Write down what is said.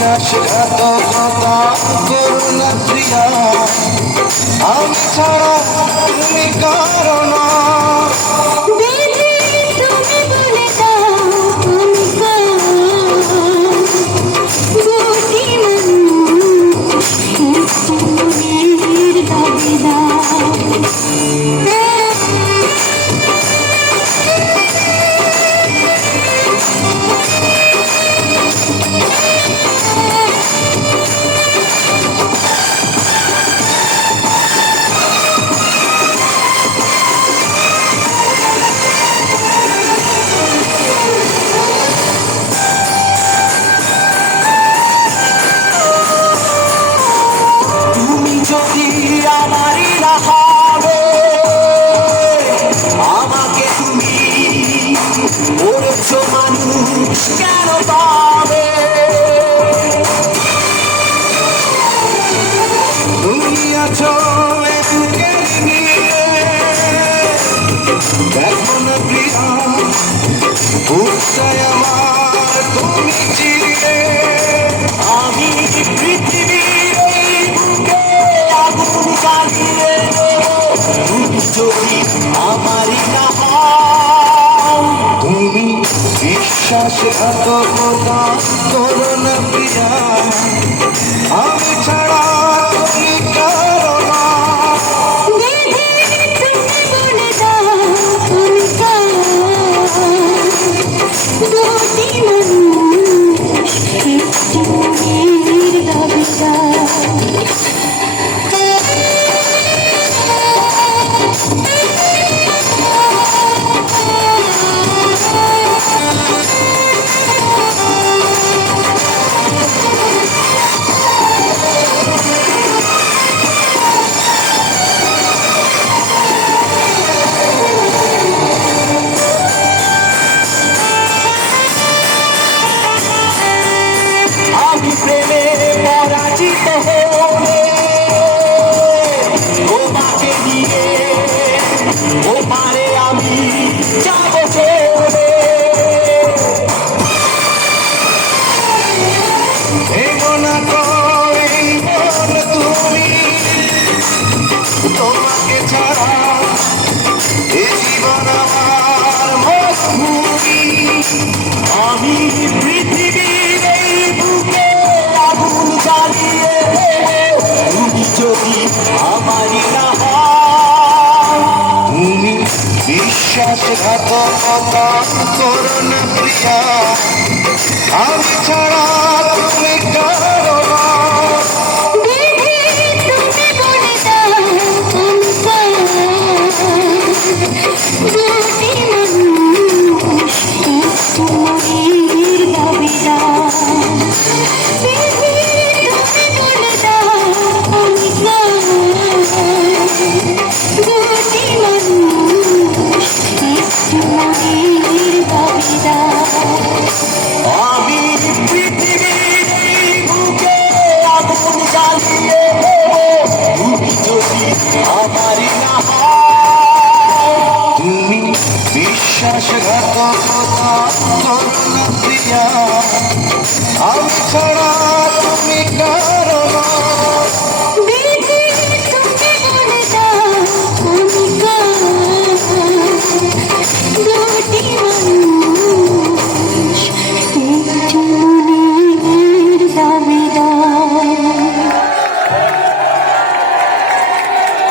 বিশ্বাসঘাতকতা করুণা প্রিয়া। আমি ছাড়া তুমি কারণ করেছ মানুষ কেন পাবে? দুনিয়া চলে তুকে নিয়ে দেখো না প্রিয়া বুকটায় আমার, তুমি চিরে বিশ্বাসঘাতকতা করো না প্রিয়া আমি ছাড়া আমি পৃথিবীর এই বুকে আগুন জ্বালিয়ে তুমি যদি আমারই না তুমি বিশ্বাসঘাতকতা করো না প্রিয়া আমি ছাড়া তুমি কারও শাসঘাত